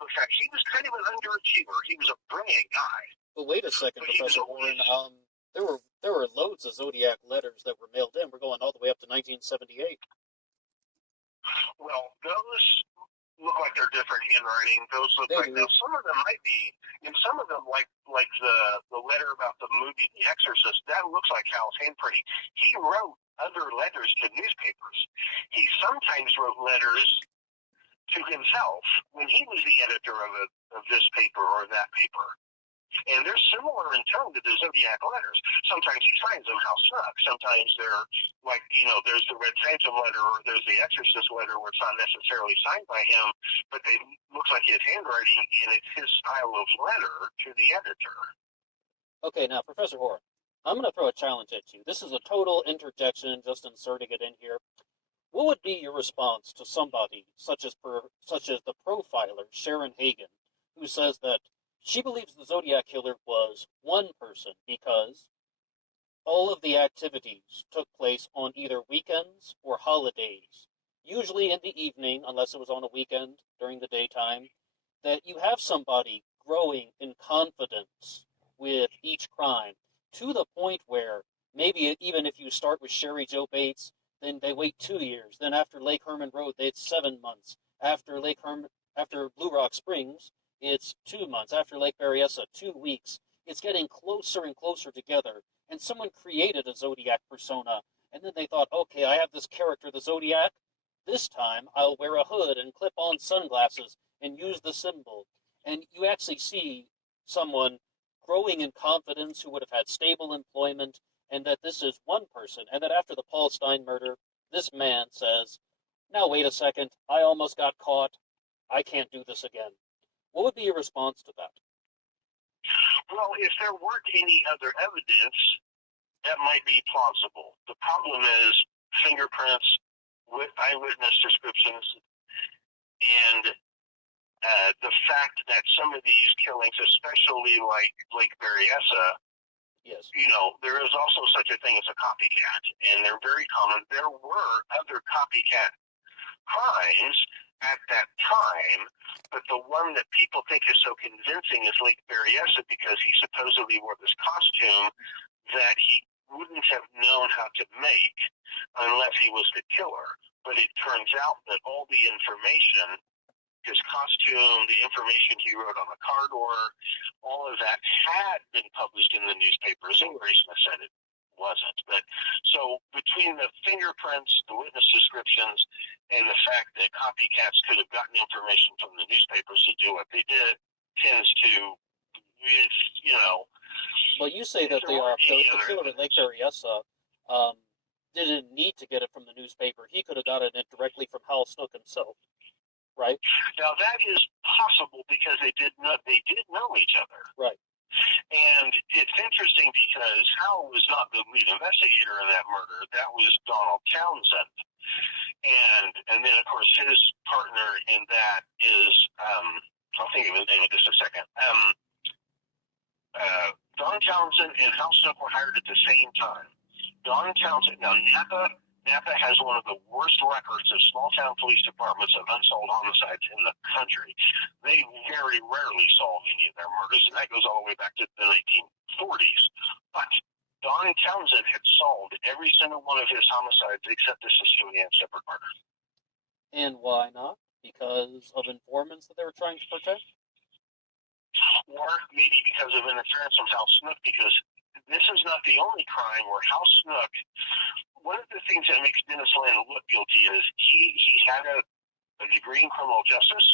the fact he was kind of an underachiever. He was a brilliant guy. But wait a second, Professor Horan. There were loads of Zodiac letters that were mailed in. We're going all the way up to 1978. Well, those look like they're different handwriting. Those look like now some of them might be, and some of them like the letter about the movie The Exorcist. That looks like Hal's handwriting. He wrote other letters to newspapers. He sometimes wrote letters to himself when he was the editor of this paper or that paper. And they're similar in tone to the Zodiac letters. Sometimes he signs them Hal Snook. Sometimes they're like, there's the Red Phantom letter or there's the Exorcist letter where it's not necessarily signed by him, but they looks like his handwriting and it's his style of letter to the editor. Okay, now, Professor Horan, I'm going to throw a challenge at you. This is a total interjection, just inserting it in here. What would be your response to somebody such as the profiler Sharon Hagen, who says that she believes the Zodiac Killer was one person because all of the activities took place on either weekends or holidays, usually in the evening, unless it was on a weekend during the daytime, that you have somebody growing in confidence with each crime to the point where maybe even if you start with Sherry Joe Bates, then they wait 2 years. Then after Lake Herman Road, it's 7 months. After Blue Rock Springs, it's 2 months. After Lake Berryessa, 2 weeks. It's getting closer and closer together. And someone created a Zodiac persona. And then they thought, okay, I have this character, the Zodiac. This time, I'll wear a hood and clip on sunglasses and use the symbol. And you actually see someone growing in confidence who would have had stable employment, and that this is one person. And that after the Paul Stein murder, this man says, now wait a second, I almost got caught. I can't do this again. What would be your response to that? Well, if there weren't any other evidence, that might be plausible. The problem is fingerprints with eyewitness descriptions and the fact that some of these killings, especially like Lake Berryessa, yes, there is also such a thing as a copycat, and they're very common. There were other copycat crimes at that time, but the one that people think is so convincing is Lake Berryessa because he supposedly wore this costume that he wouldn't have known how to make unless he was the killer. But it turns out that all the information, his costume, the information he wrote on the car door, all of that had been published in the newspapers, and Grace Smith said it wasn't. But so between the fingerprints, the witness descriptions, and the fact that copycats could have gotten information from the newspapers to do what they did, tends to, Well, you say that the killer at Lake Berryessa didn't need to get it from the newspaper. He could have gotten it directly from Hal Snook himself, right? Now that is possible because they did know each other. Right. And it's interesting because Hal was not the lead investigator in that murder. That was Donald Townsend. And then, of course, his partner in that is, I'll think of his name in just a second. Don Townsend and Hal Snook were hired at the same time. Don Townsend, now Napa has one of the worst records of small-town police departments of unsolved homicides in the country. They very rarely solve any of their murders, and that goes all the way back to the 1940s. But Don Townsend had solved every single one of his homicides except the Cecilia Ann Shepherd murder. And why not? Because of informants that they were trying to protect? Or maybe because of interference from Hal Snook, because this is not the only crime where Hal Snook, one of the things that makes Dennis Lana look guilty is he had a degree in criminal justice,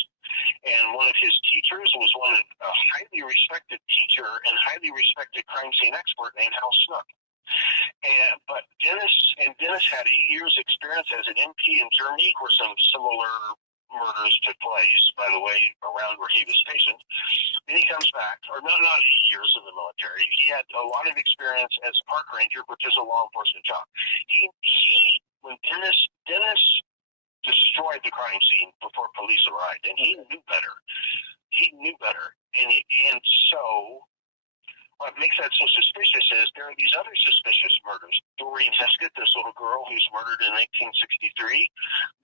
and one of his teachers was a highly respected teacher and highly respected crime scene expert named Hal Snook. But Dennis had 8 years experience as an MP in Germany where some similar murders took place, by the way, around where he was stationed. Then he comes back, or not 8 years in the military. He had a lot of experience as a park ranger, which is a law enforcement job. When Dennis destroyed the crime scene before police arrived, and he knew better. And so what makes that so suspicious is there are these other suspicious murders. Doreen Heskett, this little girl who's murdered in 1963.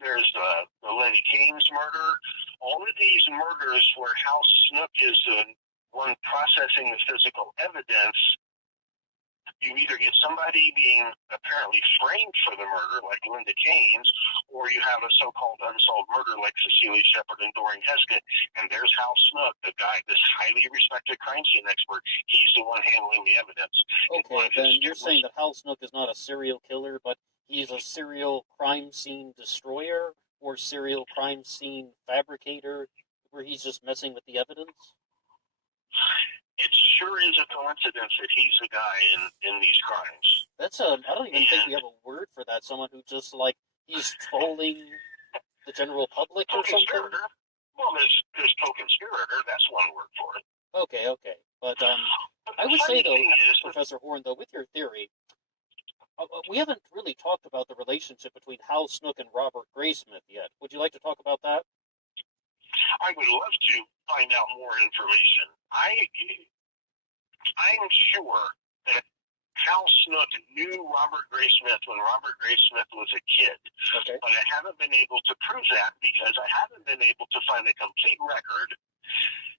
There's the Lenny Kane's murder. All of these murders where House Snook is the one processing the physical evidence, you either get somebody being apparently framed for the murder, like Linda Kane's, or you have a so-called unsolved murder like Cecilia Shepard and Doreen Heskett, and there's Hal Snook, the guy, this highly respected crime scene expert. He's the one handling the evidence. Okay, then you're saying that Hal Snook is not a serial killer, but he's a serial crime scene destroyer or serial crime scene fabricator, where he's just messing with the evidence? It sure is a coincidence that he's the guy in these crimes. I don't even think we have a word for that. Someone who just, like, he's trolling the general public or something? Co-conspirator. Well, there's co-conspirator. That's one word for it. Okay. But I would say, though, Professor Horan, though, with your theory, we haven't really talked about the relationship between Hal Snook and Robert Graysmith yet. Would you like to talk about that? I would love to find out more information. I'm sure that Hal Snook knew Robert Graysmith when Robert Graysmith was a kid. Okay. But I haven't been able to prove that because I haven't been able to find a complete record.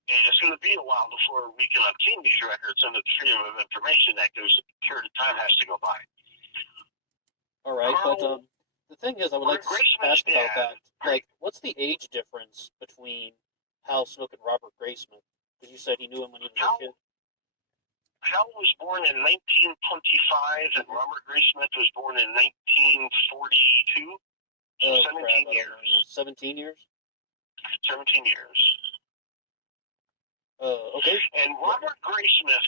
And it's going to be a while before we can obtain these records under the Freedom of Information Act. There's a period of time has to go by. All right, but the thing is, I would like to ask about that. Like, what's the age difference between Hal Snook and Robert Graysmith? Because you said he knew him when he was a kid. Hal was born in 1925, and Robert Graysmith was born in 1942. So 17 years. 17 years? 17 years. Okay. And Robert Graysmith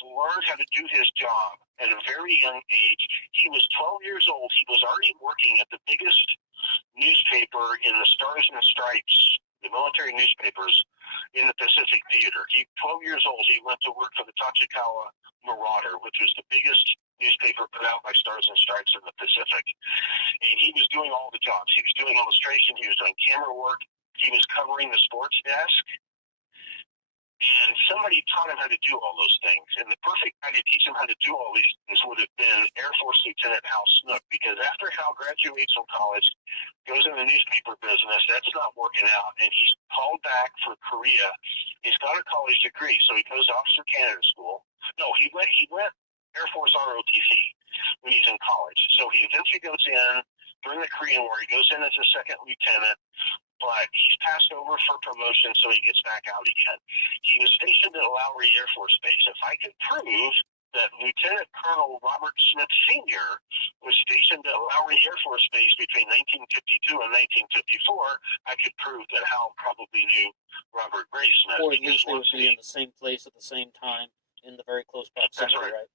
learned how to do his job at a very young age. He was 12 years old. He was already working at the biggest newspaper in the Stars and Stripes, the military newspapers in the Pacific Theater. 12 years old, he went to work for the Tachikawa Marauder, which was the biggest newspaper put out by Stars and Stripes in the Pacific. And he was doing all the jobs. He was doing illustration. He was doing camera work. He was covering the sports desk. And somebody taught him how to do all those things. And the perfect guy to teach him how to do all these things would have been Air Force Lieutenant Hal Snook, because after Hal graduates from college, goes in the newspaper business, that's not working out, and he's called back for Korea. He's got a college degree, so he goes to Officer Candidate School. No, he went Air Force ROTC when he's in college. So he eventually goes in during the Korean War. He goes in as a second lieutenant, but he's passed over for promotion, so he gets back out again. He was stationed at Lowry Air Force Base. If I could prove that Lieutenant Colonel Robert Smith Sr. was stationed at Lowry Air Force Base between 1952 and 1954, I could prove that Hal probably knew Robert Graysmith. Or at least they would be in the same place at the same time in the very close proximity, right?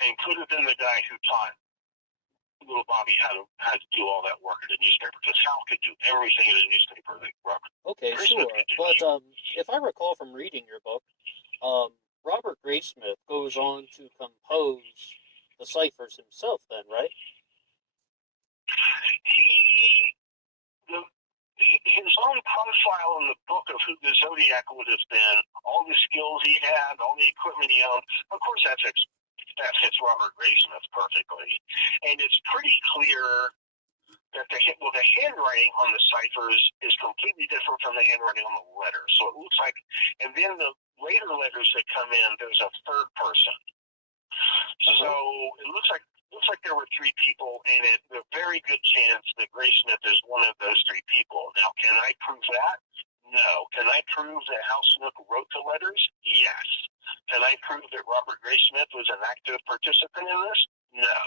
And could have been the guy who taught little Bobby how to do all that work at a newspaper, because Hal could do everything in a newspaper that Robert. Okay, sure. But if I recall from reading your book, Robert Graysmith goes on to compose the ciphers himself then, right? His own profile in the book of who the Zodiac would have been, all the skills he had, all the equipment he owned, of course that fits Robert Graysmith perfectly. And it's pretty clear that the handwriting on the ciphers is completely different from the handwriting on the letters. So it looks like, and then the later letters that come in, there's a third person. So it looks like there were three people, and there's a very good chance that Graysmith is one of those three people. Now, can I prove that? No. Can I prove that Hal Snook wrote the letters? Yes. Can I prove that Robert Graysmith was an active participant in this? No.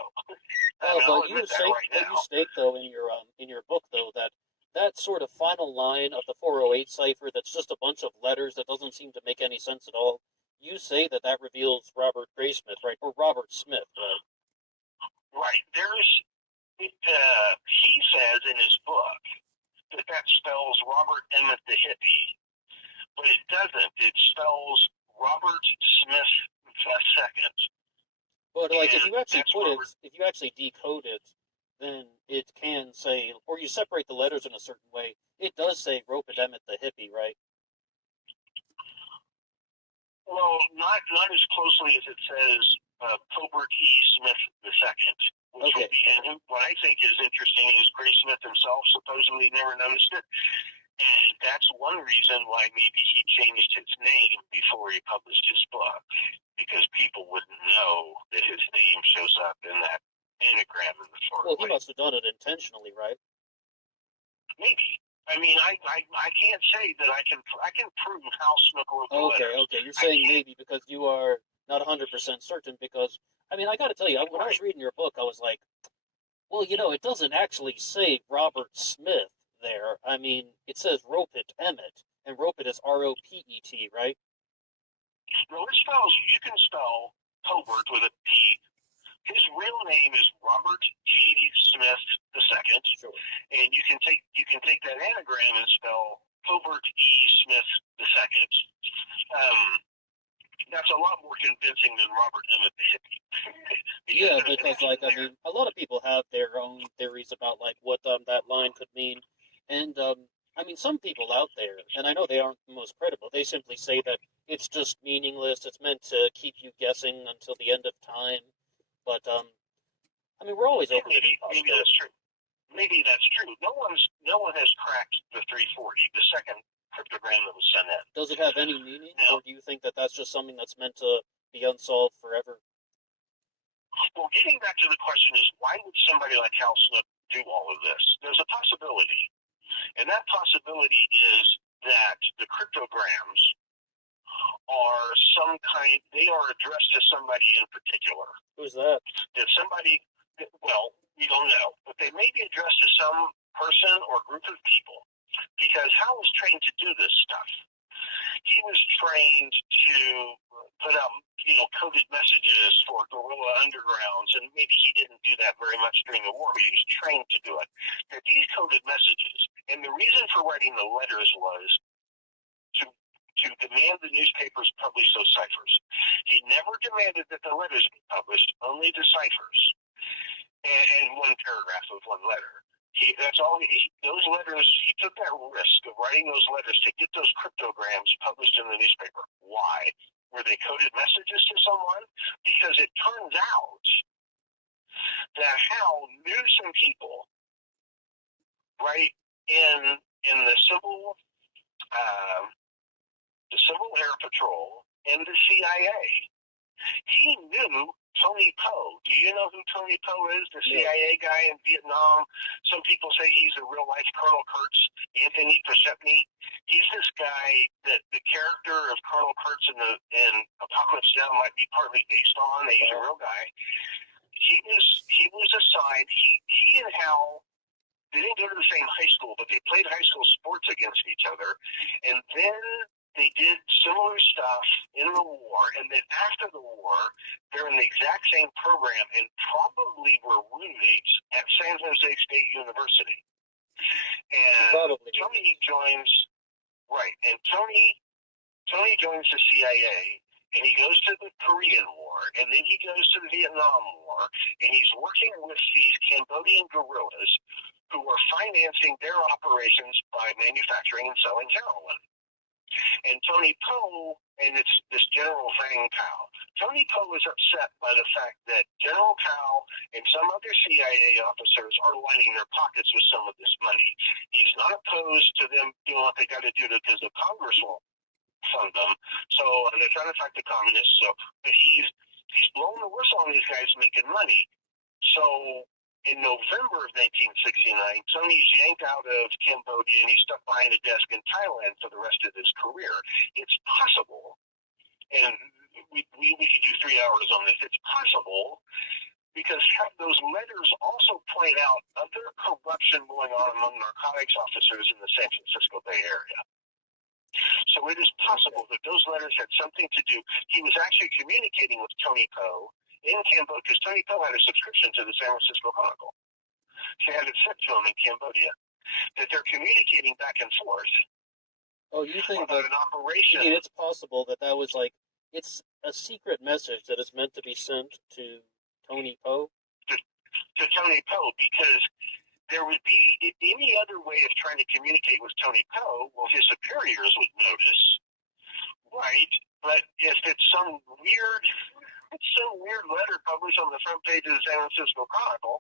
But you state though in your book though that sort of final line of the 408 cipher that's just a bunch of letters that doesn't seem to make any sense at all. You say that reveals Robert Graysmith, right, or Robert Smith, right? Right. He says in his book that spells Robert Emmett the hippie, but it doesn't. It spells Robert Smith II. But like, if you actually decode it, then it can say, or you separate the letters in a certain way. It does say Robert Emmett the hippie, right? Well, not as closely as it says Colbert E. Smith II, which Okay. would be, and what I think is interesting is Gray Smith himself supposedly never noticed it. And that's one reason why maybe he changed his name before he published his book, because people wouldn't know that his name shows up in that anagram in the far Well, he right. must have done it intentionally, right? Maybe. I mean, I can't say that I can prove how Snook wrote the letters. Okay. You're saying maybe because you are not 100% certain. Because I mean, I got to tell you, when I was reading your book, I was like, well, it doesn't actually say Robert Smith there. I mean, it says Ropet Emmett, and Ropet is Ropet, right? No, you can spell Colbert with a P. His real name is Robert G. Smith II, Sure. and you can take that anagram and spell Colbert E. Smith II. That's a lot more convincing than Robert Emmett the hippie. Yeah, because I mean, a lot of people have their own theories about like what that line could mean, and I mean, some people out there, and I know they aren't the most credible. They simply say that it's just meaningless. It's meant to keep you guessing until the end of time. But I mean, we're always open to new maybe that's possibilities. true. Maybe that's true. No one has cracked the 340, the second cryptogram that was sent in. Does it have any meaning, Now, or do you think that that's just something that's meant to be unsolved forever? well, getting back to the question is, why would somebody like Hal Snook do all of this? There's a possibility, and that possibility is that the cryptograms are they are addressed to somebody in particular. Who's that? That somebody, well, we don't know, but they may be addressed to some person or group of people, because Hal was trained to do this stuff. He was trained to put out, coded messages for guerrilla undergrounds, and maybe he didn't do that very much during the war, but he was trained to do it. That these coded messages, and the reason for writing the letters was to demand the newspapers publish those ciphers. He never demanded that the letters be published, only the ciphers, and one paragraph of one letter. That's all. Those letters, he took that risk of writing those letters to get those cryptograms published in the newspaper. Why? Were they coded messages to someone? Because it turns out that Hal knew some people, right, in the Civil Air Patrol and the CIA. He knew Tony Poe. Do you know who Tony Poe is? The CIA guy in Vietnam. Some people say he's a real life Colonel Kurtz, Anthony Persephone. He's this guy that the character of Colonel Kurtz in Apocalypse Now might be partly based on. He's a real guy. He was assigned. He and Hal, they didn't go to the same high school, but they played high school sports against each other, and then they did similar stuff in the war, and then after the war, they're in the exact same program and probably were roommates at San Jose State University. And Tony joins, and Tony joins the CIA, and he goes to the Korean War, and then he goes to the Vietnam War, and he's working with these Cambodian guerrillas who are financing their operations by manufacturing and selling heroin. And Tony Poe, and it's this General Vang Pao. Tony Poe is upset by the fact that General Pao and some other CIA officers are lining their pockets with some of this money. He's not opposed to them doing what they got to do because the Congress won't fund them. So, and they're trying to fight the communists. So, but he's blowing the whistle on these guys making money. So, in November of 1969, Tony's yanked out of Cambodia and he's stuck behind a desk in Thailand for the rest of his career. It's possible, and we could do 3 hours on this. It's possible because those letters also point out other corruption going on among narcotics officers in the San Francisco Bay Area. So it is possible that those letters had something to do. He was actually communicating with Tony Poe in Cambodia, because Tony Poe had a subscription to the San Francisco Chronicle. She had it sent to him in Cambodia. That they're communicating back and forth. Oh, you think that an operation? You mean it's possible that was like it's a secret message that is meant to be sent to Tony Poe? To Tony Poe, because there would be any other way of trying to communicate with Tony Poe. Well, his superiors would notice, right? But if some weird letter published on the front page of the San Francisco Chronicle.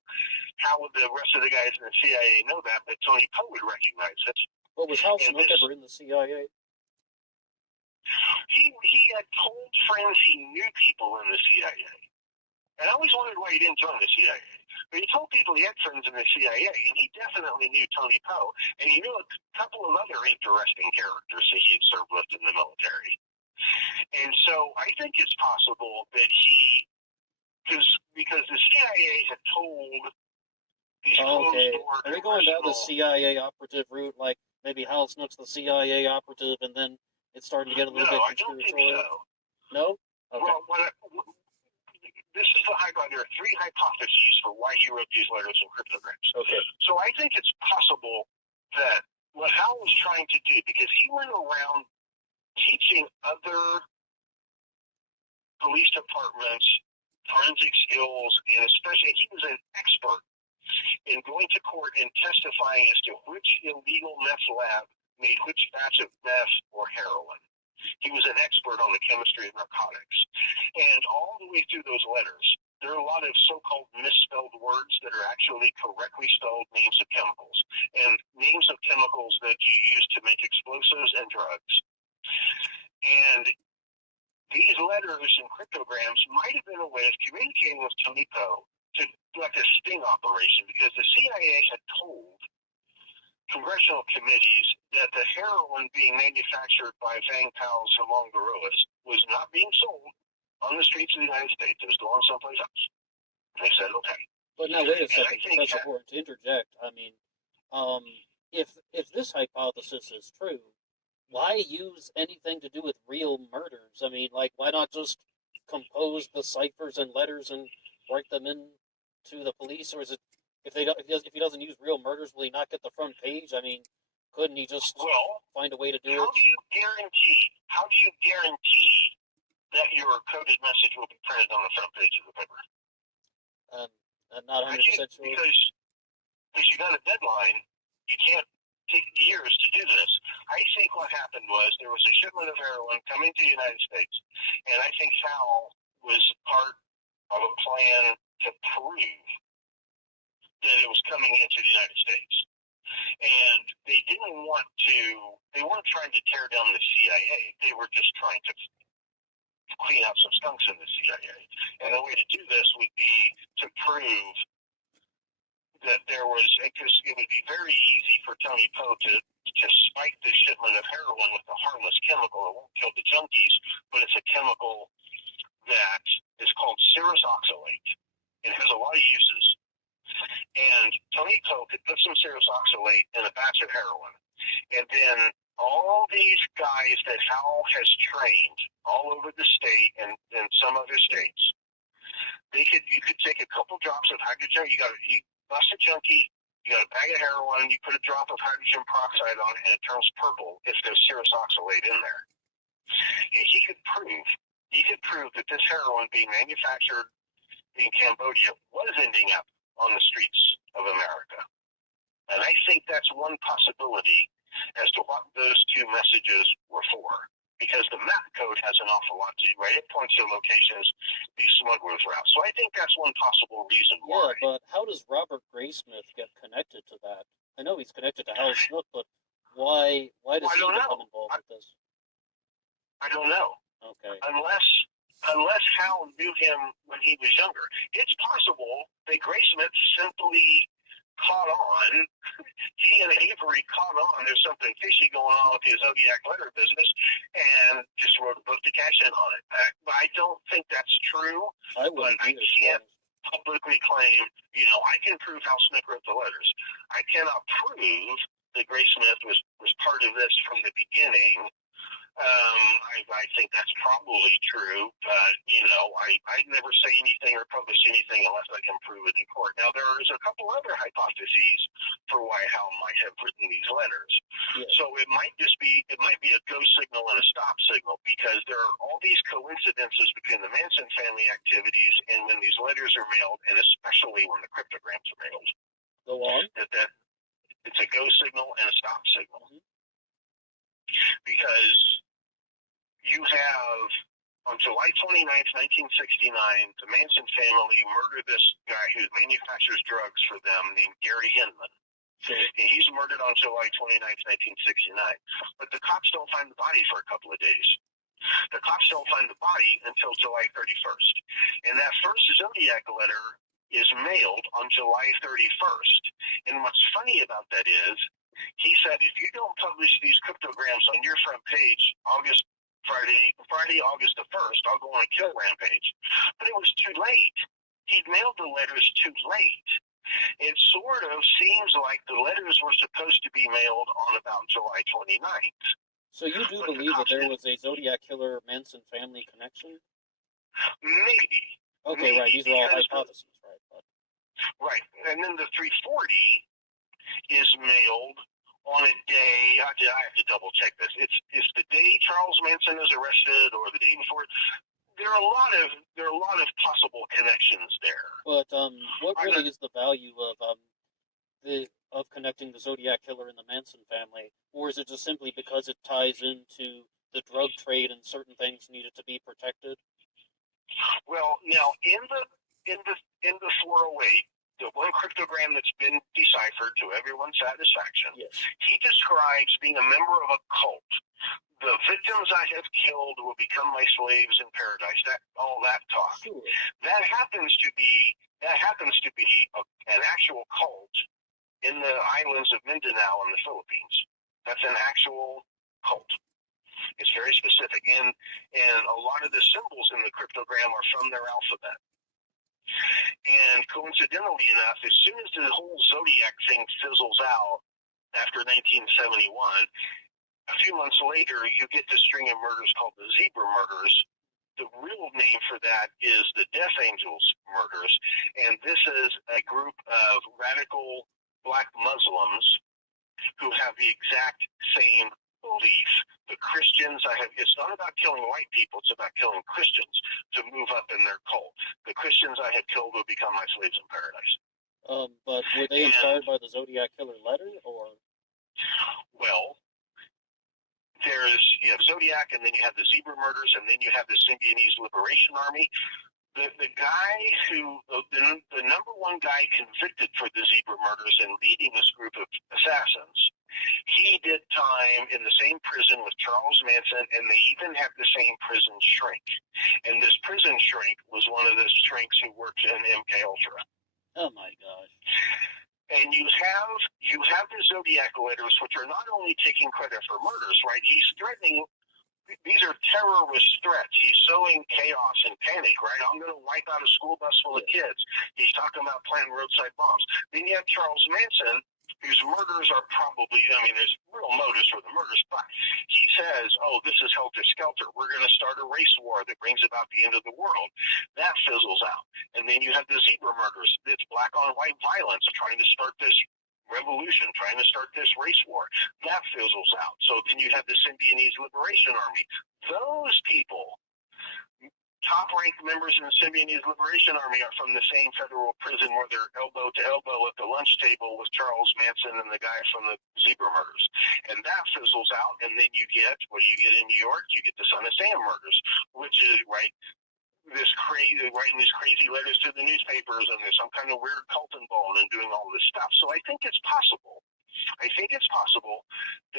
How would the rest of the guys in the CIA know that? But Tony Poe would recognize it. But was Hal Snook ever in the CIA? He had told friends he knew people in the CIA. And I always wondered why he didn't join the CIA. But he told people he had friends in the CIA, and he definitely knew Tony Poe. And he knew a couple of other interesting characters that he had served with in the military. And so I think it's possible that because the CIA had told these closed-door... Are we going down the CIA operative route, like maybe Hal Snook's the CIA operative, and then it's starting to get a little bit conspiratorial? No, I don't think so. No? Okay. Well, this is the there are three hypotheses for why he wrote these letters and cryptograms. Okay. So I think it's possible that what Hal was trying to do, because he went around teaching other police departments forensic skills, and especially he was an expert in going to court and testifying as to which illegal meth lab made which batch of meth or heroin. He was an expert on the chemistry of narcotics. And all the way through those letters, there are a lot of so-called misspelled words that are actually correctly spelled names of chemicals, and names of chemicals that you use to make explosives and drugs. And these letters and cryptograms might have been a way of communicating with Tony Poe to like a sting operation, because the CIA had told congressional committees that the heroin being manufactured by Vang Pals along the roads was not being sold on the streets of the United States. It was going someplace else. And they said, okay. But now, wait a second, Professor Horan, to interject, I mean, if this hypothesis is true, why use anything to do with real murders? I mean, like, why not just compose the ciphers and letters and write them in to the police? Or is it, if he doesn't use real murders, will he not get the front page? I mean, couldn't he just find a way to do it? How do you guarantee that your coded message will be printed on the front page of the paper? I'm not 100% sure. Because you got a deadline, you can't take years to do this. I think what happened was there was a shipment of heroin coming to the United States, and I think Hal was part of a plan to prove that it was coming into the United States. And they weren't trying to tear down the CIA. They were just trying to clean out some skunks in the CIA. And the way to do this would be to prove that there was, because it would be very easy for Tony Poe to spike the shipment of heroin with a harmless chemical. It won't kill the junkies, but it's a chemical that is called serous oxalate. It has a lot of uses. And Tony Poe could put some serous oxalate in a batch of heroin. And then all these guys that Hal has trained all over the state and some other states, you could take a couple drops of hydrogen. You bust a junkie, you got a bag of heroin, you put a drop of hydrogen peroxide on it, and it turns purple if there's serous oxalate in there. And he could prove that this heroin being manufactured in Cambodia was ending up on the streets of America. And I think that's one possibility as to what those two messages were for. Because the map code has an awful lot to do, right? It points to locations these smugglers were out. So I think that's one possible reason why. Yeah, but how does Robert Graysmith get connected to that? I know he's connected to Hal Snook, but why does he become involved with this? I don't know. Okay. Unless Hal knew him when he was younger. It's possible that Graysmith simply caught on. He and Avery caught on. There's something fishy going on with his Zodiac letter business, and just wrote a book to cash in on it. I don't think that's true, but I can't publicly claim, I can prove Hal Snook wrote the letters. I cannot prove that Graysmith was part of this from the beginning. I think that's probably true, but, I'd never say anything or publish anything unless I can prove it in court. Now, there is a couple other hypotheses for why Hal might have written these letters. Yeah. So it might be a go signal and a stop signal, because there are all these coincidences between the Manson family activities and when these letters are mailed, and especially when the cryptograms are mailed. Go on. That it's a go signal and a stop signal. Mm-hmm. Because you have On July 29th, 1969, the Manson family murdered this guy who manufactures drugs for them named Gary Hinman. Sure. And he's murdered on July 29th, 1969. But the cops don't find the body for a couple of days. The cops don't find the body until July 31st. And that first Zodiac letter is mailed on July 31st. And what's funny about that is, he said, if you don't publish these cryptograms on your front page Friday, August the 1st, I'll go on a kill rampage. But it was too late. He'd mailed the letters too late. It sort of seems like the letters were supposed to be mailed on about July 29th. So you do believe that there was a Zodiac killer Manson family connection? Maybe. Okay, maybe, right. These are all hypotheses, right? Right. And then the 340 is mailed on a day, I have to double check this. It's the day Charles Manson is arrested or the day before. There are a lot of possible connections there. But what really is the value of connecting the Zodiac killer and the Manson family, or is it just simply because it ties into the drug trade and certain things needed to be protected? Well, now in the 408. The one cryptogram that's been deciphered to everyone's satisfaction, yes. He describes being a member of a cult. The victims I have killed will become my slaves in paradise. All that talk. Sure. That happens to be an actual cult in the islands of Mindanao in the Philippines. That's an actual cult. It's very specific, and a lot of the symbols in the cryptogram are from their alphabet. And coincidentally enough, as soon as the whole Zodiac thing fizzles out after 1971, a few months later, you get this string of murders called the Zebra murders. The real name for that is the Death Angels murders. And this is a group of radical black Muslims who have the exact same belief. The Christians, it's not about killing white people, it's about killing Christians to move up in their cult. The Christians I have killed will become my slaves in paradise. But were they inspired by the Zodiac killer letter, or? Well, you have Zodiac, and then you have the Zebra murders, and then you have the Symbionese Liberation Army. The guy the number one guy convicted for the Zebra murders and leading this group of assassins, he did time in the same prison with Charles Manson, and they even have the same prison shrink. And this prison shrink was one of the shrinks who worked in MK Ultra. Oh my gosh. And you have the Zodiac letters, which are not only taking credit for murders, right? He's threatening. These are terrorist threats. He's sowing chaos and panic, right? I'm going to wipe out a school bus full of kids. He's talking about planting roadside bombs. Then you have Charles Manson, whose murders are probably, there's real motives for the murders, but he says, this is helter-skelter. We're going to start a race war that brings about the end of the world. That fizzles out. And then you have the Zebra murders. It's black-on-white violence trying to start this revolution, trying to start this race war. That fizzles out. So then you have the Symbionese Liberation Army. Those people, top-ranked members in the Symbionese Liberation Army, are from the same federal prison where they're elbow to elbow at the lunch table with Charles Manson and the guy from the Zebra murders. And that fizzles out, and then you get, what do you get in New York? You get the Son of Sam murders, which is, writing these crazy letters to the newspapers, and there's some kind of weird cult involved in doing all this stuff. So I think it's possible.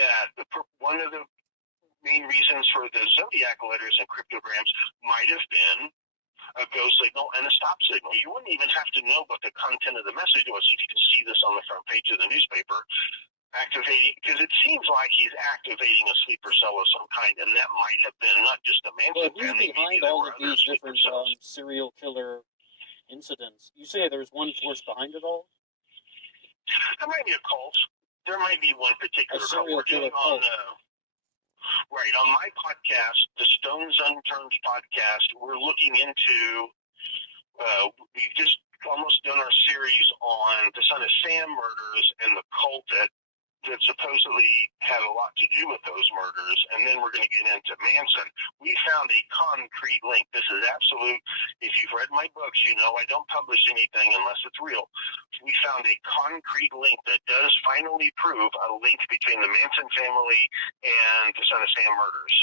That one of the main reasons for the Zodiac letters and cryptograms might have been a go signal and a stop signal. You wouldn't even have to know what the content of the message was if you could see this on the front page of the newspaper. Activating, because it seems like he's activating a sleeper cell of some kind, and that might have been not just a Manson family. But who's behind all of these different serial killer incidents? You say there's one force behind it all? There might be a cult. There might be one particular cult. We're doing on my podcast, the Stones Unturned podcast, we're looking into, we've just almost done our series on the Son of Sam murders and the cult that supposedly had a lot to do with those murders, and then we're going to get into Manson. We found a concrete link. This is absolute. If you've read my books, you know I don't publish anything unless it's real. We found a concrete link that does finally prove a link between the Manson family and the Son of Sam murders.